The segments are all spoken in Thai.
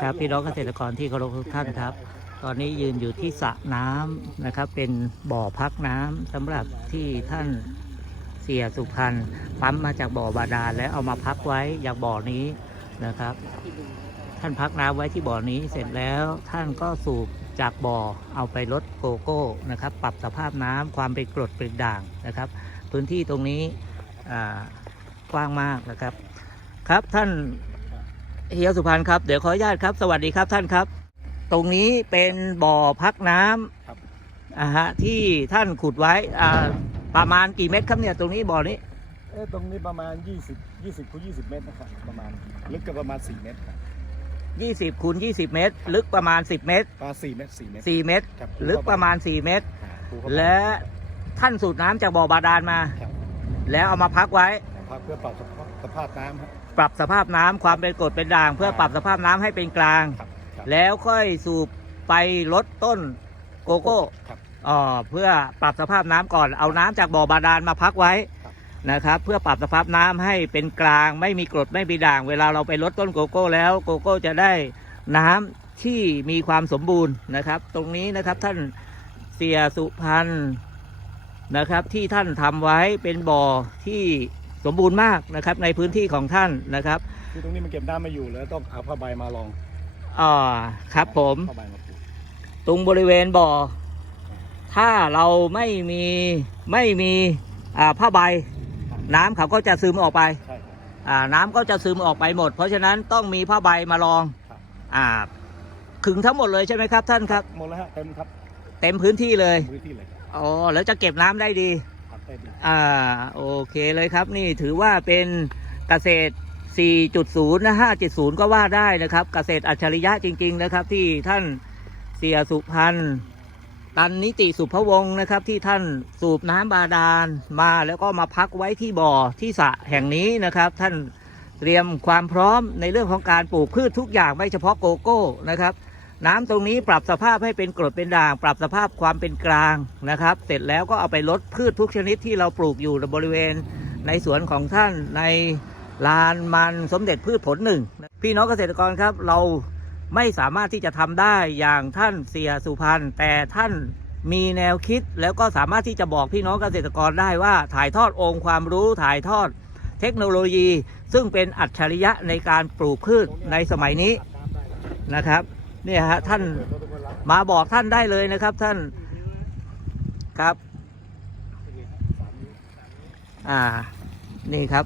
ครับพี่น้องเกษตรกรที่เคารพทุกท่านครับ ตอนนี้ยืนอยู่ที่สระน้ำนะครับ เป็นบ่อพักน้ำสำหรับที่ท่านเสียสุพรรณปั๊มมาจากบ่อบาดาลแล้วเอามาพักไว้อย่างบ่อนี้นะครับ ท่านพักน้ำไว้ที่บ่อนี้เสร็จแล้วท่านก็สูบจากบ่อเอาไปลดโกโก้นะครับ ปรับสภาพน้ำความเป็นกรดเป็นด่างนะครับ พื้นที่ตรงนี้อ่ากว้างมากนะครับ ครับท่านเฮียสุพรรณครับเดี๋ยวขออนุญาตครับ สวัสดีครับท่านครับ ตรงนี้เป็นบ่อพักน้ำครับอ่าฮะที่ท่านขุดไว้อ่าประมาณกี่เมตรครับเนี่ยตรงนี้บ่อนี้เอ้ยตรงนี้ประมาณ 20 20คูณ20 เมตรนะครับประมาณลึกก็ประมาณ 4 เมตรครับ20คูณ20 เมตร ลึกประมาณ 10 เมตร ประมาณ4เมตร4เมตร 4 เมตร ครับ ลึกประมาณ 4 เมตรอ่าภูเขาไฟและท่านสูบน้ำจากบ่อบาดาลมา ครับแล้วเอามาพักไว้นะครับเพื่อปรับสภาพสภาพน้ำครับ ปรับสภาพน้ำความเป็นกรดเป็นด่าง เพื่อปรับสภาพน้ำให้เป็นกลาง ครับครับแล้วค่อยสูบไปลดต้นโกโก้ครับอ๋อเพื่อปรับสภาพน้ำก่อนเอาน้ำจากบ่อบาดาลมาพักไว้ครับ นะครับ เพื่อปรับสภาพน้ำให้เป็นกลาง ไม่มีกรดไม่มีด่าง เวลาเราไปลดต้นโกโก้แล้วโกโก้จะได้น้ำที่มีความสมบูรณ์นะครับ ตรงนี้นะครับท่านเสียสุพันธ์นะครับที่ท่านทำไว้เป็นบ่อที่ สมบูรณ์มากนะครับในพื้นที่ของท่านนะครับคือตรงนี้มันเก็บน้ำไม่อยู่แล้วต้องเอาผ้าใบมาลองอ่าครับผมผ้าใบมาปูตรงบริเวณบ่อ ถ้าเราไม่มีไม่มีอ่าผ้าใบ น้ำเขาก็จะซึมออกไปใช่ครับ อ่าน้ำก็จะซึมออกไปหมด เพราะฉะนั้นต้องมีผ้าใบมารองครับ อ่าขึงทั้งหมดเลยใช่ไหมครับท่านครับ หมดแล้วฮะเต็มครับเต็มพื้นที่เลย พื้นที่เลยครับอ๋อแล้วจะเก็บน้ำได้ดีครับได้ดี อ่าโอเคเลยครับนี่ถือว่าเป็นเกษตร 4.0 นะ 5.0 ก็ว่าได้นะครับ เกษตรอัจฉริยะจริง ๆ นะครับ ที่ท่านเสียสุพันธ์ตันนิติสุภวงศ์นะครับ ที่ท่านสูบน้ำบาดาลมาแล้วก็มาพักไว้ที่บ่อที่สระแห่งนี้นะครับ ท่านเตรียมความพร้อมในเรื่องของการปลูกพืชทุกอย่างไม่เฉพาะโกโก้นะครับ น้ำตรงนี้ปรับสภาพให้เป็นกรดเป็นด่าง ปรับสภาพความเป็นกลางนะครับ เสร็จแล้วก็เอาไปลดพืชทุกชนิดที่เราปลูกอยู่ในบริเวณในสวนของท่านในลานมันสมเด็จพืชผลหนึ่ง พี่น้องเกษตรกรครับเราไม่สามารถที่จะทำได้อย่างท่านเสียสุพรรณแต่ท่านมีแนวคิดแล้วก็สามารถที่จะบอกพี่น้องเกษตรกรได้ว่าถ่ายทอดองค์ความรู้ถ่ายทอดเทคโนโลยี ซึ่งเป็นอัจฉริยะในการปลูกพืชในสมัยนี้นะครับ เนี่ยฮะท่านมาบอกท่านได้เลยนะครับท่านครับ อ่า นี่ครับ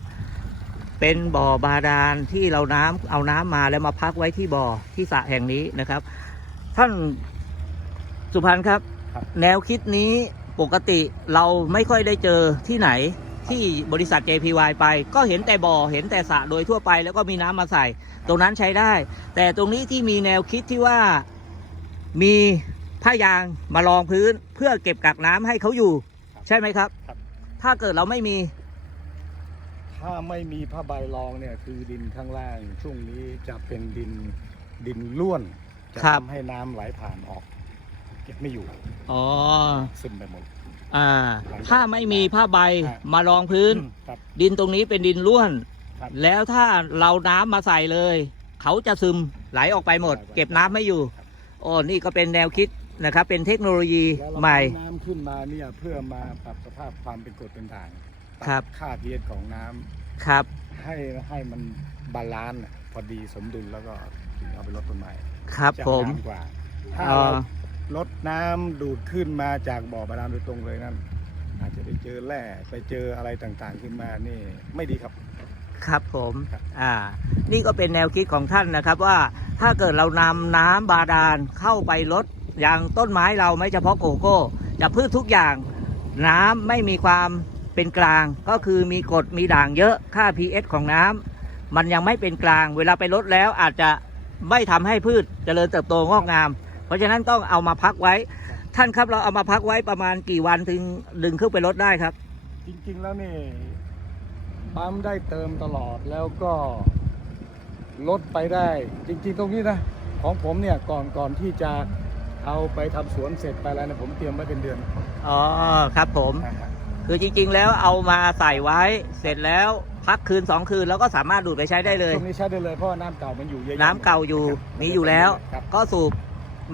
เป็นบ่อบาดาลที่เราน้ำเอาน้ำมาแล้วมาพักไว้ที่บ่อที่สระแห่งนี้นะครับ ท่านสุพันธ์ครับครับ แนวคิดนี้ปกติเราไม่ค่อยได้เจอที่ไหน ที่บริษัท JPY ไป ก็เห็นแต่บ่อเห็นแต่สระโดยทั่วไป แล้วก็มีน้ำมาใส่ ตรงนั้นใช้ได้ แต่ตรงนี้ที่มีแนวคิดที่ว่ามีผ้ายางมารองพื้นเพื่อเก็บกักน้ำให้เขาอยู่ ใช่ไหมครับครับถ้าเกิดเราไม่มี ถ้าไม่มีผ้าใบรองเนี่ยคือดินข้างล่าง ช่วงนี้จะเป็นดินดินร่วนจะครับ ทำให้น้ำไหลผ่านออก เก็บไม่อยู่อ๋อ ซึมไปหมด อ่า ถ้าไม่มีผ้าใบครับมารองพื้นครับ ดินตรงนี้เป็นดินร่วน ครับแล้วถ้าเราน้ำมาใส่เลย เขาจะซึมไหลออกไปหมดใช่ครับเก็บน้ำไม่อยู่โอ้นี่ก็เป็นแนวคิดนะครับ เป็นเทคโนโลยีแล้วเราใหม่ทำน้ำขึ้นมาเนี่ยเพื่อมาปรับสภาพความเป็นกรดเป็นด่างปครับค่า pH ของน้ำครับ ให้ให้มันบาลานซ์อะพอดีสมดุลแล้วก็ถึงเอาไปลดต้นไม้ครับจะผมงามกว่า ถ้าเอ่เราอ ลดน้ำดูดขึ้นมาจากบ่อบาดาลโดยตรงเลยนั่นอาจจะไปเจอแร่ไปเจออะไรต่างๆขึ้นมานี่ไม่ดีครับ ครับผมครับอ่า นี่ก็เป็นแนวคิดของท่านนะครับว่าถ้าเกิดเรานำน้ำบาดาลเข้าไปลดอย่างต้นไม้เราไม่เฉพาะโกโก้จะพืชทุกอย่างน้ำไม่มีความเป็นกลางก็คือมีกรดมีด่างเยอะค่า pH ของน้ำมันยังไม่เป็นกลาง เวลาไปลดแล้วอาจจะไม่ทำให้พืชเจริญเติบโตงอกงามเพ ราะฉะนั้นต้องเอามาพักไว้ ท่านครับเราเอามาพักไว้ประมาณกี่วันถึงดึงขึ้นไปลดได้ครับ จริงๆแล้วนี่ปั๊มได้เติมตลอดแล้วก็ลดไปได้ จริง ๆ ตรงนี้นะของผมเนี่ยก่อนก่อนที่จะเอาไปทำสวนเสร็จไปแล้วเนะผมเตรียมไว้เป็นเดือนอ๋อครับผมนะครับคือจริง ๆ แล้วเอามาใส่ไว้เสร็จแล้วพักคืนสองคืนแล้วก็สามารถดูดไปใช้ได้เลยช่วงนี้ใช้ได้เลยเพราะว่าน้ำเก่ามันอยู่เยอะๆน้ำเก่าอยู่ครับมีอยู่แล้วครับก็สูบ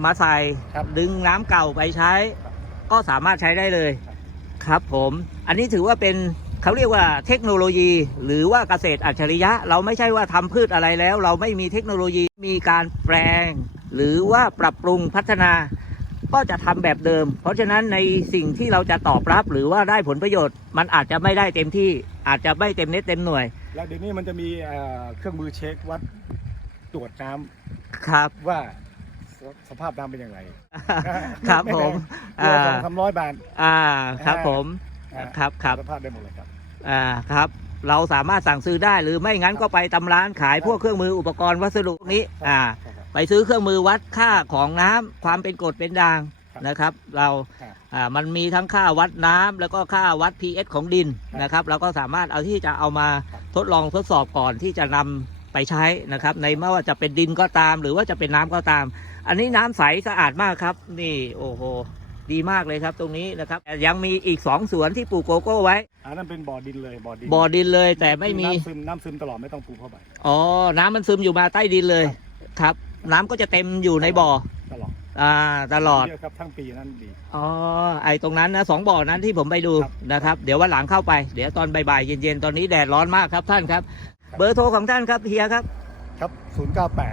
มาใส่ครับดึงน้ำเก่าไปใช้ก็สามารถใช้ได้เลยครับ ครับผม อันนี้ถือว่าเป็นเขาเรียกว่าเทคโนโลยี หรือว่าเกษตรอัจฉริยะ เราไม่ใช่ว่าทำพืชอะไรแล้ว เราไม่มีเทคโนโลยีมีการแปลง หรือว่าปรับปรุงพัฒนา ก็จะทำแบบเดิม เพราะฉะนั้นในสิ่งที่เราจะตอบรับหรือว่าได้ผลประโยชน์ มันอาจจะไม่ได้เต็มที่ อาจจะไม่เต็มเน็ตเต็มหน่วยแล้วเดี๋ยวนี้มันจะมีเอ่อเครื่องมือเช็ควัดตรวจน้ำครับ ว่า สสภาพน้ำเป็นอย่างไรครับผมเรืออ่าสองสามร้อยบาทอ่าครับผมอ่าครับครับสภาพได้หมดเลยครับอ่าครับ เราสามารถสั่งซื้อได้หรือไม่งั้นก็ไปตำร้านขายพวกเครื่องมืออุปกรณ์วัสดุพวกนี้อ่าครับไปซื้อเครื่องมือวัดค่าของน้ำความเป็นกรดเป็นด่างครับนะครับ เราครับอ่ามันมีทั้งค่าวัดน้ำแล้วก็ค่าวัด pH ของดินครับนะครับ เราก็สามารถเอาที่จะเอามาครับทดลองทดสอบก่อนที่จะนำไปใช้นะครับ ในไม่ว่าจะเป็นดินก็ตาม หรือว่าจะเป็นน้ำก็ตาม อันนี้น้ำใสสะอาดมากครับ นี่โอ้โหดีมากเลยครับตรงนี้นะครับแต่ยังมีอีกสองสวนที่ปลูกโกโก้ไว้ อันนั้นเป็นบ่อดินเลยบ่อดินบ่อดินเลยแต่ไม่มีน้ำซึมน้ำซึมตลอดไม่ต้องปลูกเข้าไปอ๋อ น้ำมันซึมอยู่มาใต้ดินเลยครับ น้ำก็จะเต็มอยู่ในบ่อตลอดอ่าตลอดเยอะครับทั้งปีนั้นดีอ๋อไอตรงนั้นนะสองบ่อนั้นที่ผมไปดูครับนะครับ เดี๋ยววันหลังเข้าไปเดี๋ยวตอนบ่ายๆเย็นๆตอนนี้แดดร้อนมากครับท่านครับครับเบอร์โทรของท่านครับเฮียครับครั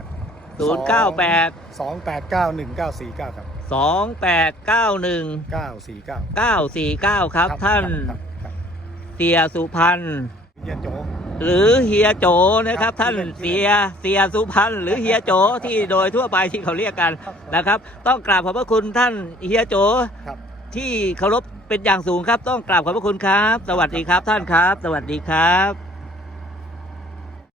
บ 0 9 8 098 2 8 9 1 9 4 9ครับ2891 949 949ครับท่านครับครับเสียสุพันธ์เยี่ยโจหรือเฮียโจนะครับครับท่านชื่อเล่นเสียเสียสุพันธ์หรือเฮียโจที่โดยทั่วไปที่เขาเรียกกันครับนะครับ ต้องกราบขอบพระคุณท่านเฮียโจครับที่เคารพเป็นอย่างสูงครับ ต้องกราบขอบพระคุณครับ สวัสดีครับท่านครับ สวัสดีครับ